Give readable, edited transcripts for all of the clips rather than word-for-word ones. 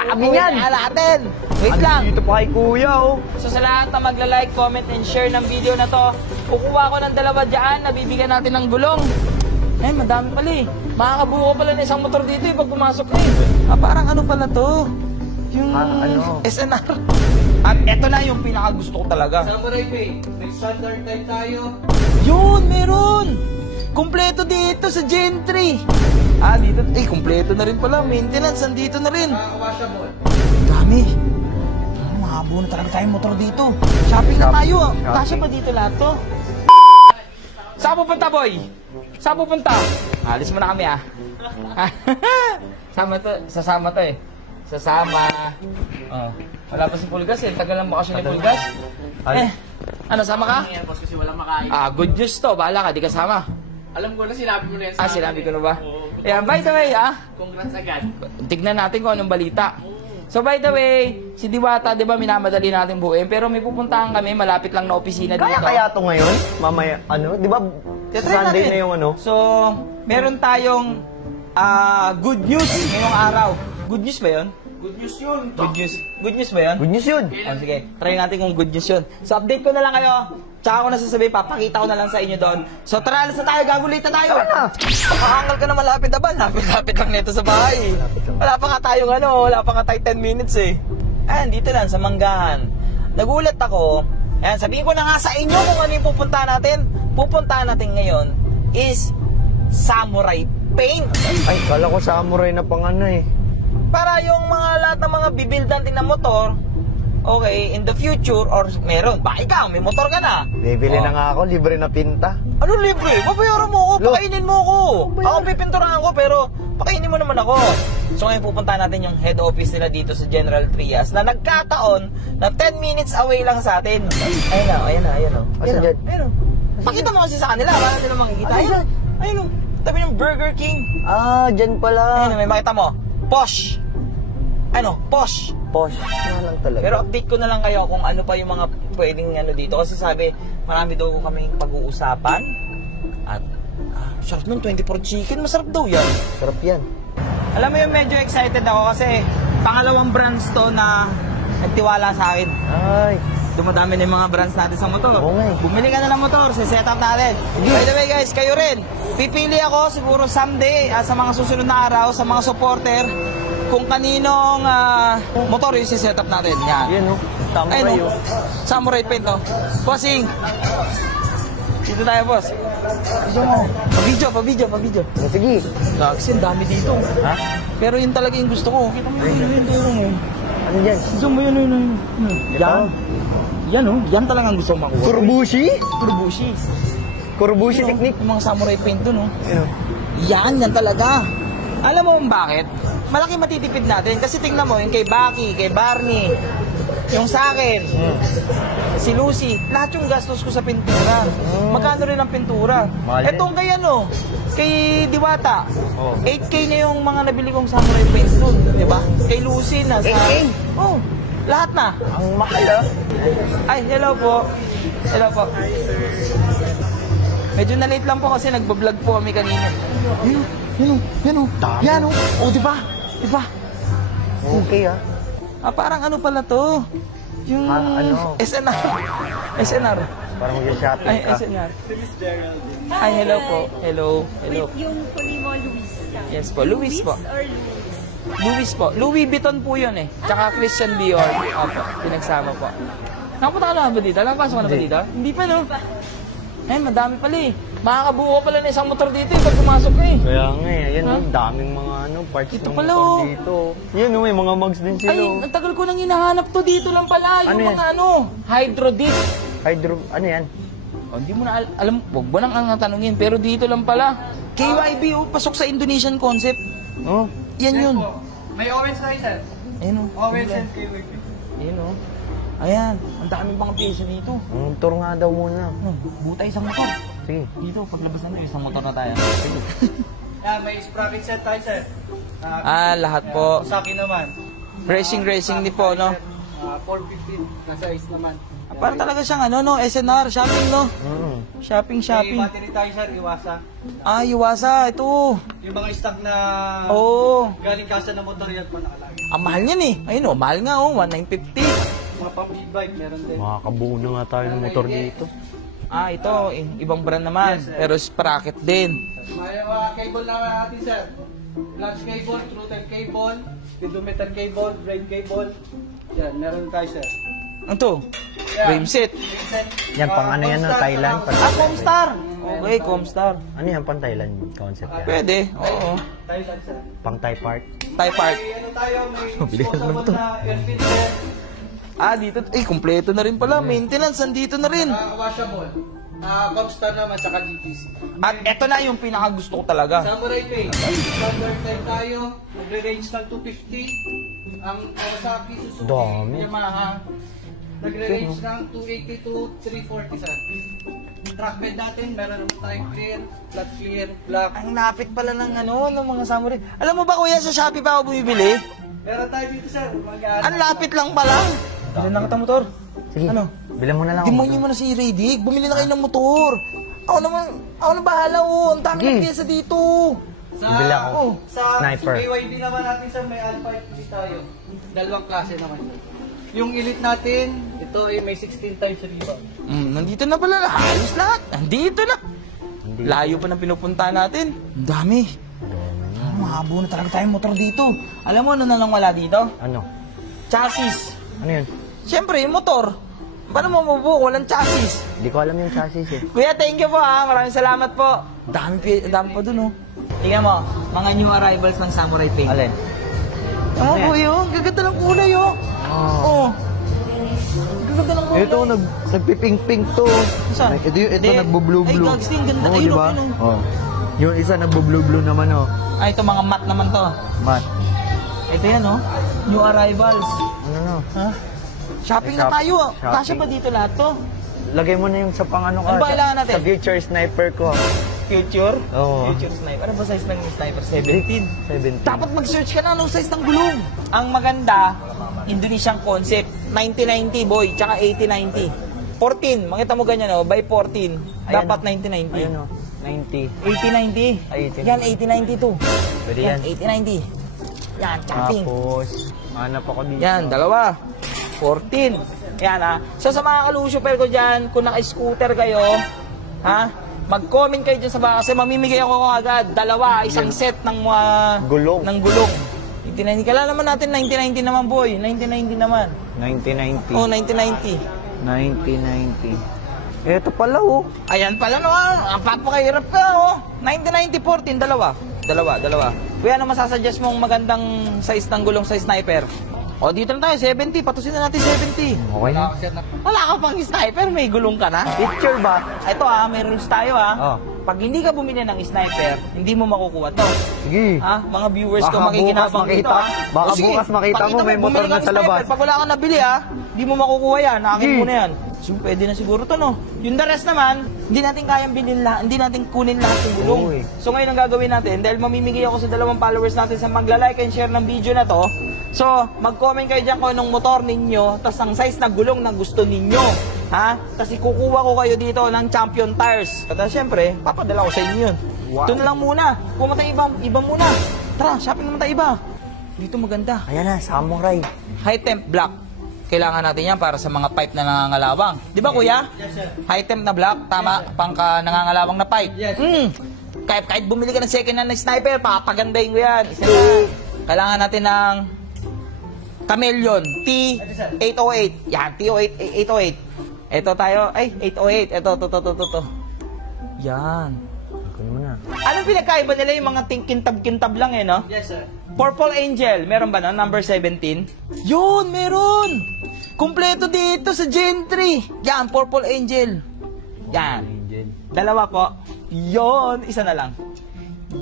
Dami yan! Natin! Wait lang! Dito pa kay kuya, oh. So sa lahat na magla-like, comment, and share ng video na to, kukuha ko ng dalawa dyan, nabibigyan natin ng gulong. Eh, madami pala eh. Makakabuo pala na isang motor dito eh, pag pumasok na eh. Parang ano pala to? Yung ano? SNR. At eto na yung pinakagusto ko talaga. Samurai Pay, may standard type tayo. Yun, meron! Kumpleto dito sa Gen 3. Dito, kumpleto na rin pala. Maintenance, andito na rin. Washable. Dami. Mahabuo na talaga tayong motor dito. Shopping na tayo. Kasya pa dito lahat to. Saan pupunta, boy? Saan pupunta? Alis mo na kami, Sasama to eh. Sasama. Wala pa si Pulgas eh. Tagal lang bakasyon ni Pulgas. Ano, sama ka? Yan, boss, kasi walang makain. Good news to. Bahala ka, di kasama. Alam ko na, sinabi mo na yan sa Sinabi ko na ba? Oo. Ayan, by the way, Congrats agad. tignan natin kung anong balita. So by the way, si Diwata, di ba, minamadali natin buuin, pero may pupuntahan kami, malapit lang na opisina dito. Kaya to ngayon? Mamaya, di ba Sunday na yung ano? So, meron tayong good news ngayong araw. Good news ba yun? Good news yun. Good news. Good news ba yun? Good news yun. Sige, try natin kung good news yun. So update ko na lang kayo. Tsaka ko na sasabihin, papakita ko na lang sa inyo doon. So tara, alas na tayo, gagulita tayo. Makahangal ka na malapit na ba? Lapit lang nito sa bahay. Wala pa nga tayong wala pa nga tayo 10 minutes eh. Ayan, dito lang sa Manggahan. Nagulat ako. Ayan, sabihin ko na nga sa inyo kung ano yung pupuntahan natin. Pupuntahan natin ngayon is Samurai Paint. Ay, kala ko samurai na pang eh. Para yung lahat ng mga bibildan din ng motor, okay, in the future, or meron. Ikaw, may motor ka na. Bibili na nga ako, libre na pinta. Ano libre? Papayaran mo ako, pakainin mo ako. Ako pipinturahan ko, pero pakainin mo naman ako. So ngayon pupuntahan natin yung head office nila dito sa General Trias na nagkataon na 10 minutes away lang sa atin. Ayan na. Asan dyan? Pakita mo kasi sa kanila, para nila makikita. Ayun, tabi ng Burger King. Dyan pala. Ayun, may makita mo. Posh. Posh. Posh. Lang talaga. Pero update ko na lang kayo kung ano pa yung mga pwedeng dito. Kasi sabi, marami daw kaming pag-uusapan. At, sarap nun, 24 chicken. Masarap daw yan. Sarap yan. Alam mo yung medyo excited ako kasi pangalawang brands to na nagtiwala sa akin. Ay. Dumadami na yung mga brands natin sa motor. Okay. Bumili ka na ng motor, set up natin. By the way guys, kayo rin. Pipili ako siguro someday sa mga susunod na araw, sa mga supporter, kung kaninong motor yung set up natin. Yan. Yan Samurai yun. Samurai Paint Bossing. Dito tayo, boss. Gusto mo? Pa-video. Sige. Kasi dami dito. Ha? Pero yun talaga yung gusto ko. Kita mo yung turo mo. Ano dyan? Gusto mo yun. Yan. Yan talagang gusto ko makuha. Kurubushi technique. Yung mga Samurai Paint doon, Yan. Yan talaga. Alam mo kung bakit? Malaki matitipid natin. Kasi tingnan mo, yung kay Baki, kay Barney, yung sa akin, si Lucy, lahat yung gastos ko sa pintura. Magkano rin ang pintura? Mahal Etong kay kay Diwata, 8K na yung mga nabili kong Samurai Paint doon, di ba? Kay Lucy na sa... 8K? Lahat na. Ang mahal Ay, hello po. Medyo na-late lang po kasi nagbablog po kami kanina. Yan. Di ba? Okay Parang ano pala to? Yung SNR. Parang mag-shopping Ay, ka. SNR. Ay, hello po. Hello. Yung huli mo, Luis ka. Yes po, Luis po. Or Luis? Louis po. Louis Vuitton po yun eh. Tsaka Christian Dior. Opo, pinagsama po. Nakapunta ka na ba dito? Nakapasok ka na ba dito? Hindi pa, no? Madami pala eh. Makakabuo ka pala na isang motor dito pag pumasok ka eh. Kaya nga yan daming mga parts Ito ng pala, motor dito. Yan may mga mugs din sila. Ay, ang tagal ko nang hinahanap to dito lang pala. Yung Ano yan? mga hydro disc. Ano yan? Hindi mo na alam, wag mo nang tanungin. Pero dito lang pala. KYB, pasok sa Indonesian concept. Yan yun. May orange na sir. Ayun Orange and kiwi. Ayun Ayan, ang daming pang pyesa dito. Motor nga daw muna. Buta isang motor. Sige. Dito, paglabas natin, isang motor na tayo. Yan, may sprocket set tayo sir. Lahat po. Sa akin naman. Racing din po, no? 450 na size naman. Parang talaga siyang ano, no? SNR, shopping, no? Shopping. May battery tayo sir, Iwasa. Ah, Yuasa, ito. Yung mga stock na Oo. galing kasa ng motor yan po nakalagay. Ang mahal niyan eh. Ayun, oh, mahal nga, oh. 1,950. Mga pang e-bike meron din. Makakabuo na nga tayo ng motor dito. Ah, ito, ibang brand naman. Yes, sir. Pero sprocket din. May mga cable na natin sir. Clutch cable, throttle cable, speedometer cable, brake cable. Yan, meron tayo sir. Ano to? Frame set. Yan, pang ano yan, no? Thailand. Ah, Comstar. Okay, Comstar. Ano yan, pang Thailand concept yan? Pwede, oo. Thailand sir. Pang Thai part? Type part. May ano tayo, may Bilisan naman disposable na air filter, Ah, dito. Eh, kumpleto na rin pala. Maintenance, andito na rin. washable. Comstar naman, saka GTC. At eto na yung pinakagusto ko talaga. Samurai Pay. Standard time tayo. Nagre-range ng 250. Ang Kawasaki, Suzuki, Dami. Yamaha. Nagre-range ng 280 to 340 sir. Track bed natin, meron naman tayong clear, flat clear, black. Ang lapit pala ng ano, ng mga samurai. Alam mo ba kuya, sa Shopee pa ako bumibili? Meron tayo dito sir. Ang lapit lang pala. Ano na kita motor? Sige, Ano? bilang mo na lang ako. Demonyo mo na si Radic. Bumili na kayo ng motor. Ako na bahala, oh. Ang dami ng Sige. pyesa dito. Bibili ako. Sa Sniper. BYD naman natin sir, may Alpha hindi tayo. Dalawang klase naman sir. Yung Elite natin, ito ay may 16 times rebound. Nandito na pala. Halos lahat. Nandito na. Layo pa ng pinupunta natin. Ang dami. Mahabo na talaga tayong motor dito. Alam mo ano na lang wala dito? Ano? Chassis. Ano yun? Siyempre, yung motor. Paano mo mabubuo? Walang chassis. Hindi ko alam yung chassis eh. Kuya, thank you po ha. Maraming salamat po. Dami pa dun oh. Tingnan mo, mga new arrivals ng Samurai Pay. Alin? Ano po yun? Gaganda ng kulay oh. Oh. Gaganda ng kulay. Ito, nagpiping-pink to. Saan? Ito, Hindi. nagbo-blue-blue. Ay, gags, yung ganda. Oo, Ayun, diba? ayun, Oh. Yung isa nagbo-blue-blue naman, oh. Ay, ito mga matte naman to. Mat. Ito yan oh. New arrivals. Ano no? Ha? Shopping Ay, na tayo. shopping. Kasya ba dito lahat to? Lagay mo na yung sa pang ano ka. Ano ba kailangan natin? Sa future sniper ko. Future? Oo. Future sniper. Ano ba size ng sniper? 17. 17. Dapat mag-search ka na anong size ng gulong. Ang maganda, Indonesian concept. 90-90 boy, tsaka 80-90. 14, makita mo ganyan oh, by 14. Dapat 90-90. Ayun oh. 90. 80-90. Ay, 80. Yan, 80-90 to. Pwede Yan, yan. 80-90. Yan, chopping. Tapos, hanap ako dito. Yan, dalawa. 14. Yan ha. So sa mga kalusyuper ko dyan, kung naka-scooter kayo, ha, mag-comment kayo dyan sa baka kasi mamimigay ako agad. Dalawa, isang set ng mga Gulong. ng gulong. 90-90. Kailan naman natin 90-90 naman boy. 90-90 naman. 90-90. Oh, 90-90. 90-90. Ito pala oh. Ayan pala no, ang papakahirap ka oh. 90-90-14, dalawa. Dalawa. Kuya, ano masasuggest mong magandang size ng gulong sa sniper? O, dito na tayo, 70. Patusin na natin 70. Okay na. Wala ka pang sniper, may gulong ka na. Picture ba? Ito may rules tayo Oh. Pag hindi ka bumili ng sniper, hindi mo makukuha to. Sige. Mga viewers ko Baka makikinabang bukas dito makita. Baka O, sige, bukas makita mo, may bumili motor ka na ng sa labas. sniper. Pag wala kang nabili hindi mo makukuha yan. Akin Sige. muna yan. So, pwede na siguro to no. Yung the rest naman, hindi natin kayang bilhin lahat, hindi natin kunin lahat ng gulong. Uy. So ngayon ang gagawin natin, dahil mamimigay ako sa 2 followers natin sa magla-like and share ng video na to. So, mag-comment kayo dyan kung anong motor ninyo, tas ang size na gulong na gusto ninyo. Ha? Kasi kukuha ko kayo dito ng Champion Tires. At syempre, papadala ko sa inyo yun. Wow. Ito na lang muna. Pumunta tayo iba muna. Tara, shopping naman tayo iba. Dito maganda. Ayan na, samurai. High temp black. Kailangan natin yan para sa mga pipe na nangangalawang. Di ba kuya? Yes sir. High temp na black, tama, pangka nangangalawang na pipe. Yes. Kahit bumili ka ng second hand na sniper, papagandahin ko yan. Isa na. Kailangan natin ng Chameleon T808. Yan, T808. Ito tayo, ay, 808. Ito, to. Yan. Kunin mo na. Anong pinagkaiba nila yung mga kintab-kintab lang no? Yes sir. Purple Angel, meron ba no? Number 17? Yun, meron! Kompleto dito sa Gen 3. Yan, Purple Angel. Yan. Dalawa po. Yun, isa na lang.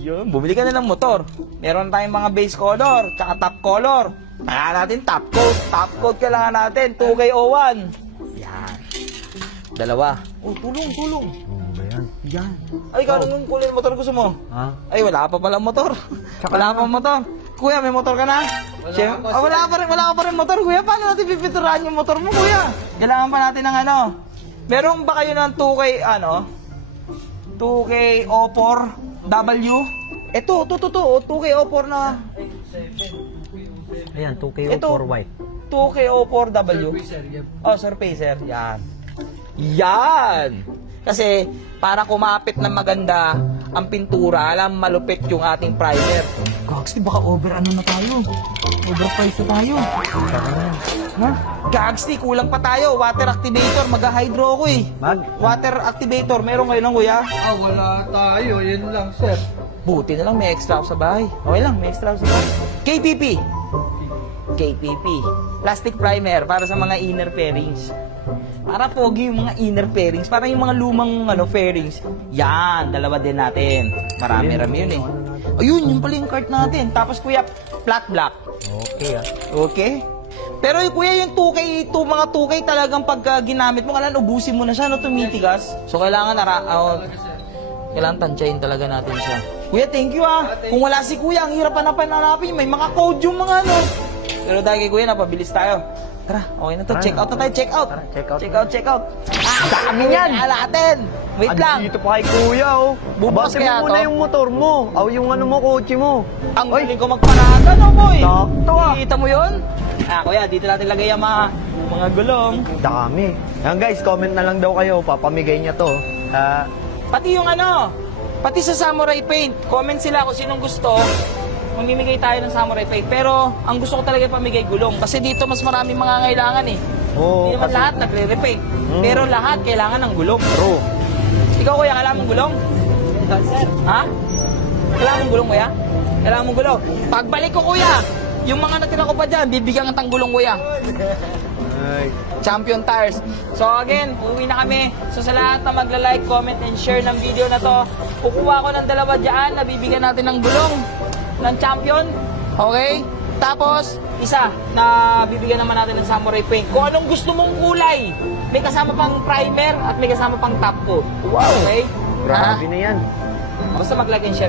Yun, bumili ka na ng motor. Meron tayong mga base color, tsaka top color. Kailangan natin top coat. Top coat kailangan natin, 2K01. Yan. Dalawa. Oh, tulong. Ano ba yan? Yan. Ay, ikaw anong kulay ng motor gusto mo? Ha? Ay, wala pa pala motor. Wala pa motor. Kuya, may motor ka na? Wala ka pa rin motor, kuya. Paano natin pipinturahan yung motor mo, kuya? Kailangan pa natin ng ano. Meron ba kayo ng 2K, 2K O4 W? Ito, 2K O4 na. Ayan, 2K Ito. for white. 2K O4 W. Sir, yan. Oh, Surfacer. Yan. Yan! Kasi, para kumapit ng maganda ang pintura, alam, malupit yung ating primer. Gags, baka ano na tayo? Overprice na tayo. Ha? Gags, kulang pa tayo. Water activator, mag-hydro ako eh. Water activator, meron kayo lang, kuya? Wala tayo. Yan lang, sir. Buti na lang, may extra ako sa bahay. Okay lang, may extra ako sa bahay. KPP. Plastic primer para sa mga inner fairings. Para pogi yung mga inner fairings. Para yung mga lumang fairings. Yan, dalawa din natin. Marami-rami yun eh. Ayun, yun pala yung cart natin. Tapos kuya, flat black. Okay Okay? Pero kuya, yung 2K, mga 2K talagang pagka ginamit mo, kailangan ubusin mo na siya, tumitigas. So kailangan kailangan tansyahin talaga natin siya. Kuya, thank you Kung wala si kuya, ang hirap hanapin. May mga code yung mga Pero dahil kay kuya, napabilis tayo. Tara, okay na to. Check out na tayo. Check out. Check out. Dami yan. Alatin. Wait lang. Dito pa kay kuya, Bubukas Basin kaya mo muna to? yung motor mo. Yung kotse mo. Ang galing ko magparada, boy? Sakto, Kita mo yun? Kuya, dito natin lagay yung mga gulong. Dami. Yan guys, comment na lang daw kayo. Papamigay niya to. Pati yung pati sa samurai paint. Comment sila kung sinong gusto. Mamimigay tayo ng samurai paint. Pero, ang gusto ko talaga pamigay gulong. Kasi dito mas maraming mga kailangan eh. Oo. Hindi naman lahat nagre-repaint. Pero lahat kailangan ng gulong. Bro. Ikaw kuya, kailangan mong gulong? Sir. Ha? Kailangan mong gulong kuya? Kailangan mong gulong. Pagbalik ko kuya, yung mga natira ko pa dyan, bibigyan ng gulong kuya. Ay. Champion Tires. So again, uwi na kami. So sa lahat na magla-like, comment, and share ng video na to, kukuha ko ng 2 dyan, nabibigyan natin ng gulong ng Champion. Okay? Tapos, isa na bibigyan naman natin ng samurai paint. Kung anong gusto mong kulay, may kasama pang primer at may kasama pang top coat. Wow. Okay? Grabe na yan. Basta mag-like and share